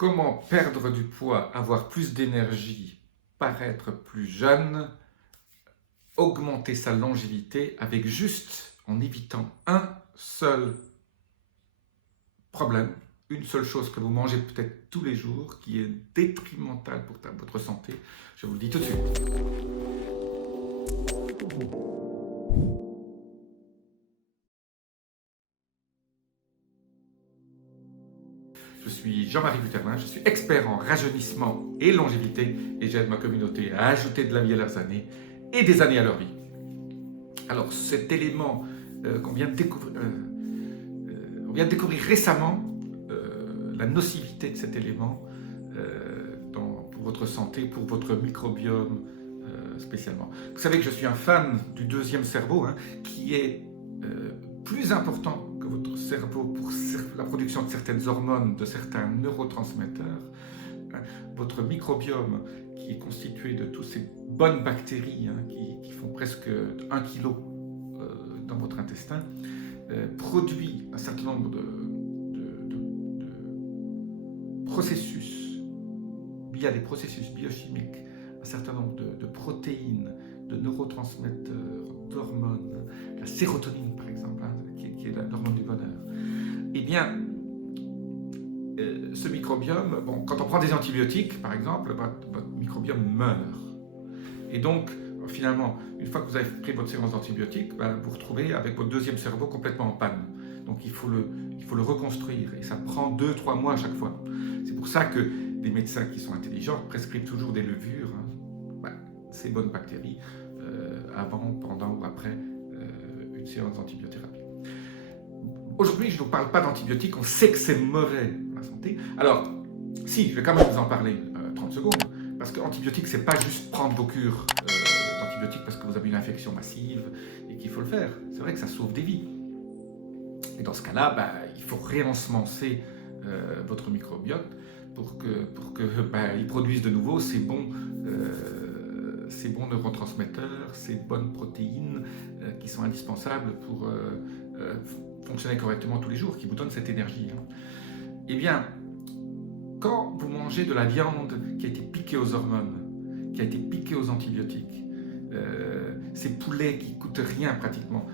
Comment perdre du poids, avoir plus d'énergie, paraître plus jeune, augmenter sa longévité avec juste en évitant un seul problème, une seule chose que vous mangez peut-être tous les jours qui est détrimentale pour votre santé. Je vous le dis tout de suite. Je suis Jean-Marie Buterlin, je suis expert en rajeunissement et longévité et j'aide ma communauté à ajouter de la vie à leurs années et des années à leur vie. Alors cet élément qu'on vient de découvrir, on vient de découvrir récemment la nocivité de cet élément pour votre santé, pour votre microbiome spécialement. Vous savez que je suis un fan du deuxième cerveau, qui est plus important que votre cerveau pour la production de certaines hormones, de certains neurotransmetteurs. Votre microbiome, qui est constitué de toutes ces bonnes bactéries qui font presque 1 kg dans votre intestin, produit un certain nombre de processus, via des processus biochimiques, un certain nombre de protéines, de neurotransmetteurs, d'hormones, la sérotonine par exemple, qui est l'hormone du bonheur. Eh bien, ce microbiome, quand on prend des antibiotiques par exemple, votre microbiome meurt. Et donc, finalement, une fois que vous avez pris votre séance d'antibiotiques, vous vous retrouvez avec votre deuxième cerveau complètement en panne. Donc il faut le reconstruire et ça prend 2-3 mois à chaque fois. C'est pour ça que les médecins qui sont intelligents prescrivent toujours des levures, ces bonnes bactéries, avant, pendant ou après une séance d'antibiothérapie. Aujourd'hui, je ne vous parle pas d'antibiotiques, on sait que c'est mauvais pour la santé. Alors, si, je vais quand même vous en parler 30 secondes, parce que antibiotiques, c'est pas juste prendre vos cures d'antibiotiques parce que vous avez une infection massive et qu'il faut le faire. C'est vrai que ça sauve des vies. Et dans ce cas-là, il faut réensemencer votre microbiote pour qu'il produise de nouveau ces bons neurotransmetteurs, ces bonnes protéines qui sont indispensables pour fonctionner correctement tous les jours, qui vous donnent cette énergie. Eh bien, quand vous mangez de la viande qui a été piquée aux hormones, qui a été piquée aux antibiotiques, ces poulets qui ne coûtent rien pratiquement,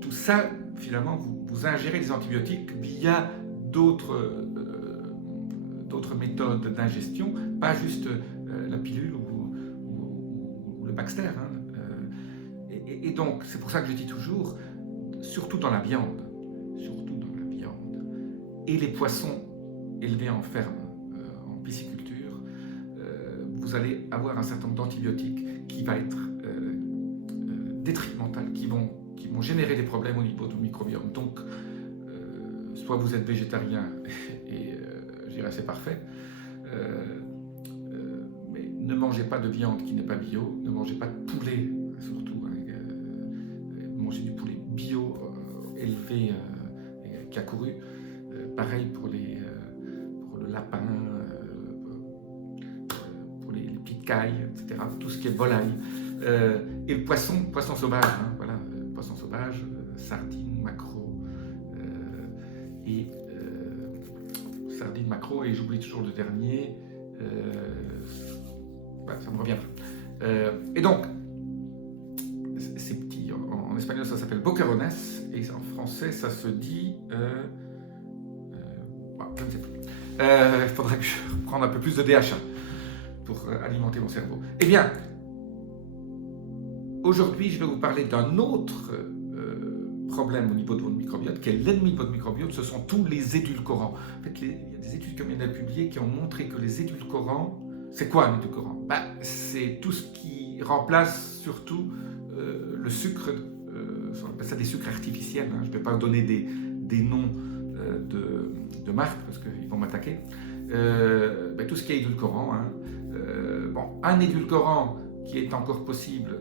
tout ça, finalement, vous ingérez des antibiotiques via d'autres méthodes d'ingestion, pas juste la pilule ou le Baxter. Et donc, c'est pour ça que je dis toujours, surtout dans la viande, et les poissons élevés en ferme, en pisciculture, vous allez avoir un certain nombre d'antibiotiques qui va être détrimental, qui vont générer des problèmes au niveau du microbiome. Donc, soit vous êtes végétarien et je dirais c'est parfait, mais ne mangez pas de viande qui n'est pas bio, ne mangez pas de poulet surtout, mangez du poulet bio élevé qui a couru. Pareil pour le lapin, pour les pieds de caille, etc. Tout ce qui est volaille. Et le poisson sauvage, poisson sauvage, sardines, maquereaux, sardines, maquereaux, et j'oublie toujours le dernier, ça me reviendra. Et donc, ces petits, en espagnol ça s'appelle boquerones, et en français ça se dit, je ne sais plus. Il faudrait que je prenne un peu plus de DHA pour alimenter mon cerveau. Eh bien, aujourd'hui, je vais vous parler d'un autre problème au niveau de votre microbiote, qui est l'ennemi de votre microbiote, ce sont tous les édulcorants. En fait, il y a des études qui viennent d'être publiées qui ont montré que les édulcorants, c'est quoi un édulcorant ? C'est tout ce qui remplace surtout le sucre, on appelle ça des sucres artificiels. Je ne vais pas vous donner des noms de marques parce qu'ils vont m'attaquer. Tout ce qui est édulcorant. Un édulcorant qui est encore possible,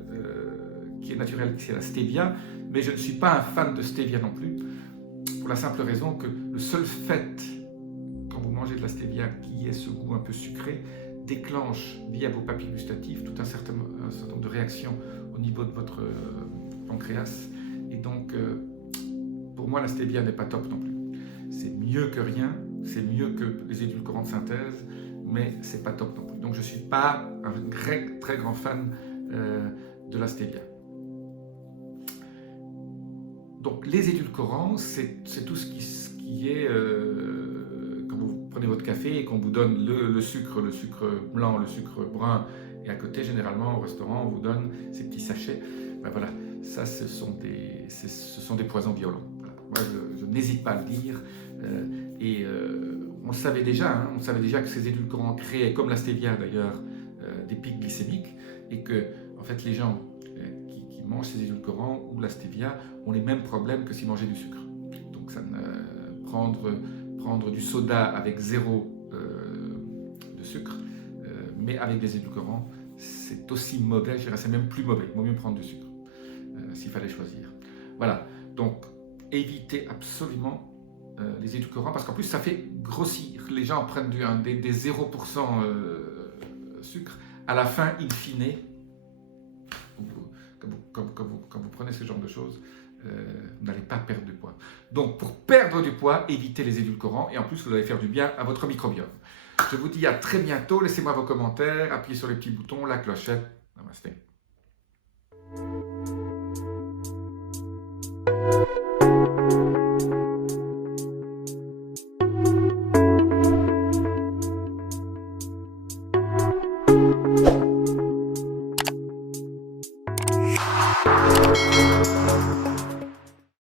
qui est naturel, c'est la stevia, mais je ne suis pas un fan de stevia non plus, pour la simple raison que le seul fait, quand vous mangez de la stevia qui ait ce goût un peu sucré, déclenche via vos papilles gustatives tout un certain nombre de réactions au niveau de votre pancréas. Et donc, pour moi, la stevia n'est pas top non plus. C'est mieux que rien, c'est mieux que les édulcorants de synthèse, mais c'est pas top non plus. Donc je suis pas un très grand fan de la stevia. Donc les édulcorants, c'est tout ce qui est, quand vous prenez votre café et qu'on vous donne le sucre blanc, le sucre brun, et à côté, généralement, au restaurant, on vous donne ces petits sachets. Ben voilà, ça, ce sont des poisons violents. Voilà. Moi, je n'hésite pas à le dire. On savait déjà que ces édulcorants créaient, comme la stevia d'ailleurs, des pics glycémiques, et que, en fait, les gens qui mangent ces édulcorants ou la stevia ont les mêmes problèmes que s'ils mangeaient du sucre. Donc, prendre du soda avec zéro de sucre, mais avec des édulcorants, c'est aussi mauvais, je dirais, c'est même plus mauvais. Il vaut mieux prendre du sucre, s'il fallait choisir. Voilà, donc évitez absolument les édulcorants, parce qu'en plus ça fait grossir. Les gens prennent des 0% sucre. À la fin, in fine, quand vous prenez ce genre de choses, vous n'allez pas perdre du poids. Donc pour perdre du poids, évitez les édulcorants, et en plus vous allez faire du bien à votre microbiome. Je vous dis à très bientôt, laissez-moi vos commentaires, appuyez sur les petits boutons, la clochette. Namasté.